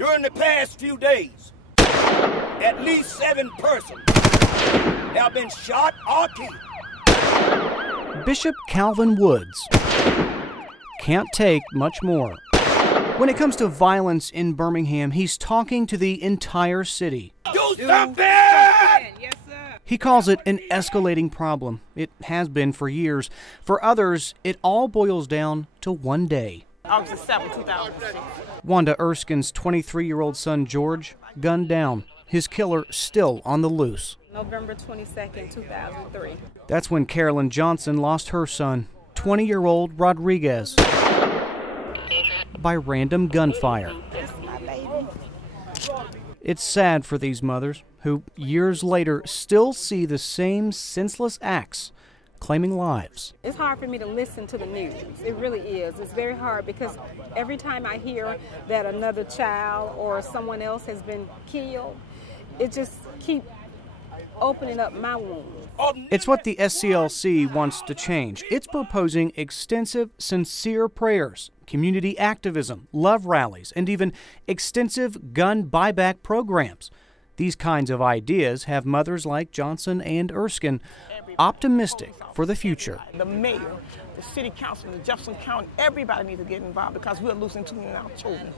During the past few days, at least 7 persons have been shot or killed. Bishop Calvin Woods can't take much more. When it comes to violence in Birmingham, he's talking to the entire city. Do something! Yes, sir. He calls it an escalating problem. It has been for years. For others, it all boils down to one day. August 7, 2006. Wanda Erskine's 23-year-old son, George, gunned down. His killer still on the loose. November 22nd, 2003. That's when Carolyn Johnson lost her son, 20-year-old Rodriguez, by random gunfire. It's sad for these mothers who, years later, still see the same senseless acts claiming lives. It's hard for me to listen to the news. It really is. It's very hard because every time I hear that another child or someone else has been killed, it just keeps opening up my wound. It's what the SCLC wants to change. It's proposing extensive, sincere prayers, community activism, love rallies, and even extensive gun buyback programs. These kinds of ideas have mothers like Johnson and Erskine optimistic for the future. The mayor, the city council, the Jefferson County, everybody needs to get involved because we're losing too many of our children.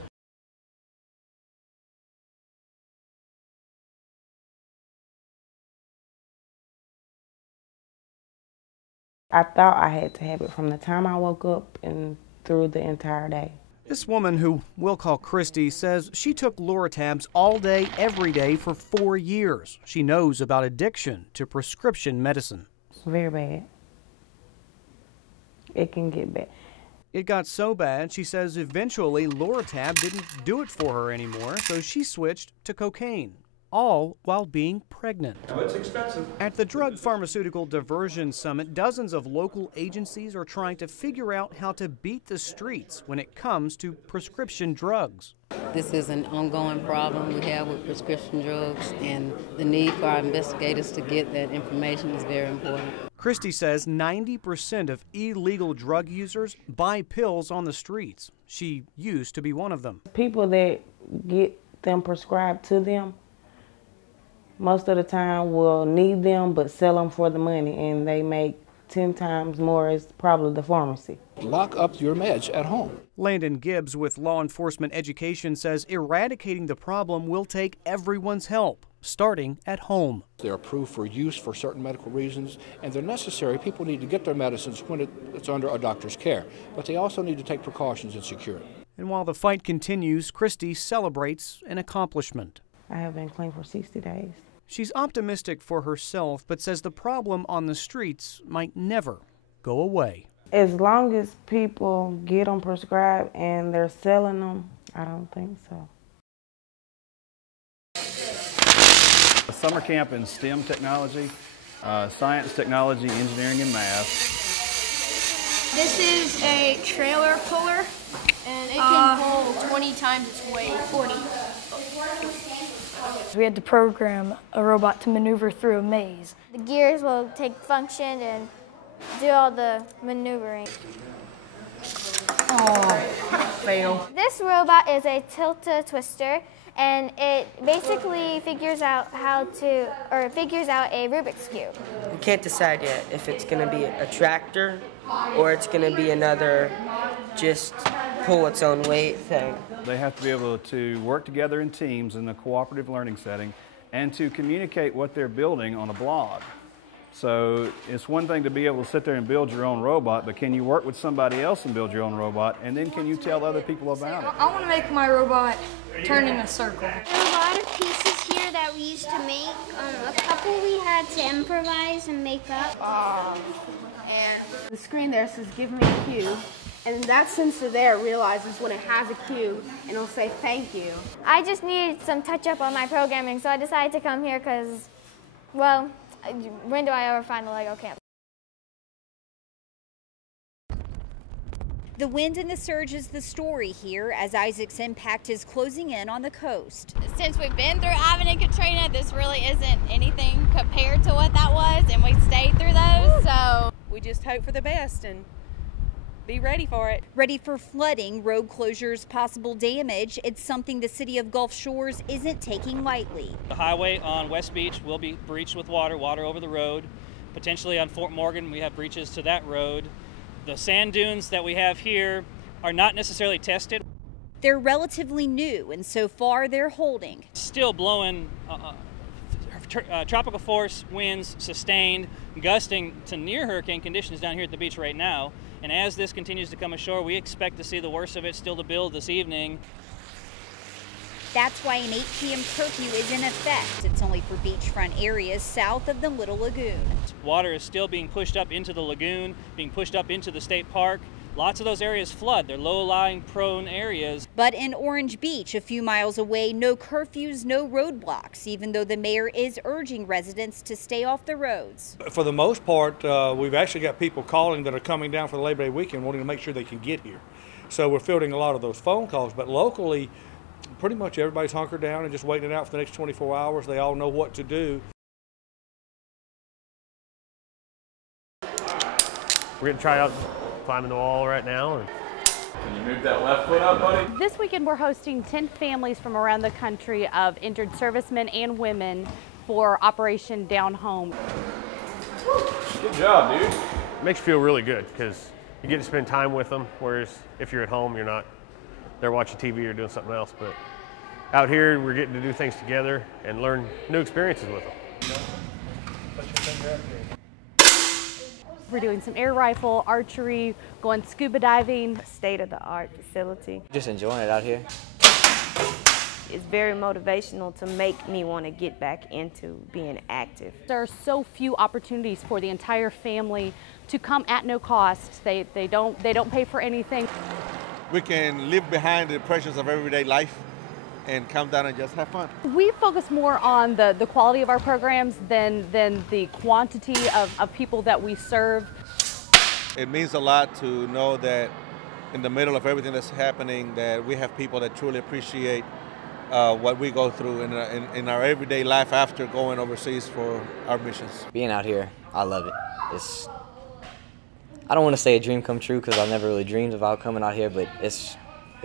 I thought I had to have it from the time I woke up and through the entire day. This woman, who we'll call Christy, says she took Loratabs all day, every day for 4 years. She knows about addiction to prescription medicine. Very bad. It can get bad. It got so bad, she says eventually Loratab didn't do it for her anymore, so she switched to cocaine, all while being pregnant. Now, it's expensive. At the Drug Pharmaceutical Diversion Summit, dozens of local agencies are trying to figure out how to beat the streets when it comes to prescription drugs. This is an ongoing problem we have with prescription drugs, and the need for our investigators to get that information is very important. Christy says 90% of illegal drug users buy pills on the streets. She used to be one of them. People that get them prescribed to them, most of the time will need them but sell them for the money, and they make 10 times more as probably the pharmacy. Lock up your meds at home. Landon Gibbs with Law Enforcement Education says eradicating the problem will take everyone's help, starting at home. They're approved for use for certain medical reasons, and they're necessary. People need to get their medicines when it's under a doctor's care, but they also need to take precautions and secure it. And while the fight continues, Christy celebrates an accomplishment. I have been clean for 60 days. She's optimistic for herself, but says the problem on the streets might never go away. As long as people get them prescribed and they're selling them, I don't think so. A summer camp in STEM technology, science, technology, engineering, and math. This is a trailer puller, and it can pull 20 times its weight, 40. We had to program a robot to maneuver through a maze. The gears will take function and do all the maneuvering. Oh, fail. This robot is a tilt-a-twister, and it basically figures out a Rubik's Cube. We can't decide yet if it's going to be a tractor or it's going to be another just pull its own weight thing. They have to be able to work together in teams in a cooperative learning setting and to communicate what they're building on a blog. So it's one thing to be able to sit there and build your own robot, but can you work with somebody else and build your own robot, and then can you tell other people about it? I want to make my robot turn in a circle. There are a lot of pieces here that we used to make. A couple we had to improvise and make up. And the screen there says, "Give me a cue." And that sensor there realizes when it has a cue, and it'll say thank you. I just needed some touch-up on my programming, so I decided to come here because, well, when do I ever find a Lego camp? The wind and the surge is the story here as Isaac's impact is closing in on the coast. Since we've been through Ivan and Katrina, this really isn't anything compared to what that was, and we stayed through those, so. We just hope for the best and be ready for it. Ready for flooding, road closures, possible damage. It's something the city of Gulf Shores isn't taking lightly. The highway on West Beach will be breached with water over the road. Potentially on Fort Morgan, we have breaches to that road. The sand dunes that we have here are not necessarily tested. They're relatively new, and so far they're holding. Still blowing tropical force winds, sustained, gusting to near hurricane conditions down here at the beach right now. And as this continues to come ashore, we expect to see the worst of it still to build this evening. That's why an 8 p.m. curfew is in effect. It's only for beachfront areas south of the Little Lagoon. Water is still being pushed up into the lagoon, being pushed up into the state park. Lots of those areas flood. They're low-lying, prone areas. But in Orange Beach, a few miles away, no curfews, no roadblocks, even though the mayor is urging residents to stay off the roads. For the most part, we've actually got people calling that are coming down for the Labor Day weekend wanting to make sure they can get here. So we're fielding a lot of those phone calls, but locally, pretty much everybody's hunkered down and just waiting it out for the next 24 hours. They all know what to do. We're going to try out climbing the wall right now. Can you move that left foot up, buddy? This weekend we're hosting 10 families from around the country of injured servicemen and women for Operation Down Home. Good job, dude. It makes you feel really good because you get to spend time with them, whereas if you're at home, you're not there watching TV or doing something else. But out here, we're getting to do things together and learn new experiences with them. Put your finger up here. We're doing some air rifle, archery, going scuba diving. State-of-the-art facility. Just enjoying it out here. It's very motivational to make me want to get back into being active. There are so few opportunities for the entire family to come at no cost. They don't pay for anything. We can live behind the pressures of everyday life and come down and just have fun. We focus more on the quality of our programs than the quantity of people that we serve. It means a lot to know that in the middle of everything that's happening, that we have people that truly appreciate what we go through in our everyday life after going overseas for our missions. Being out here, I love it. I don't want to say a dream come true because I've never really dreamed about coming out here, but it's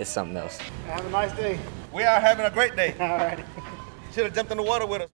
something else. Have a nice day. We are having a great day. All right. Should have jumped in the water with us.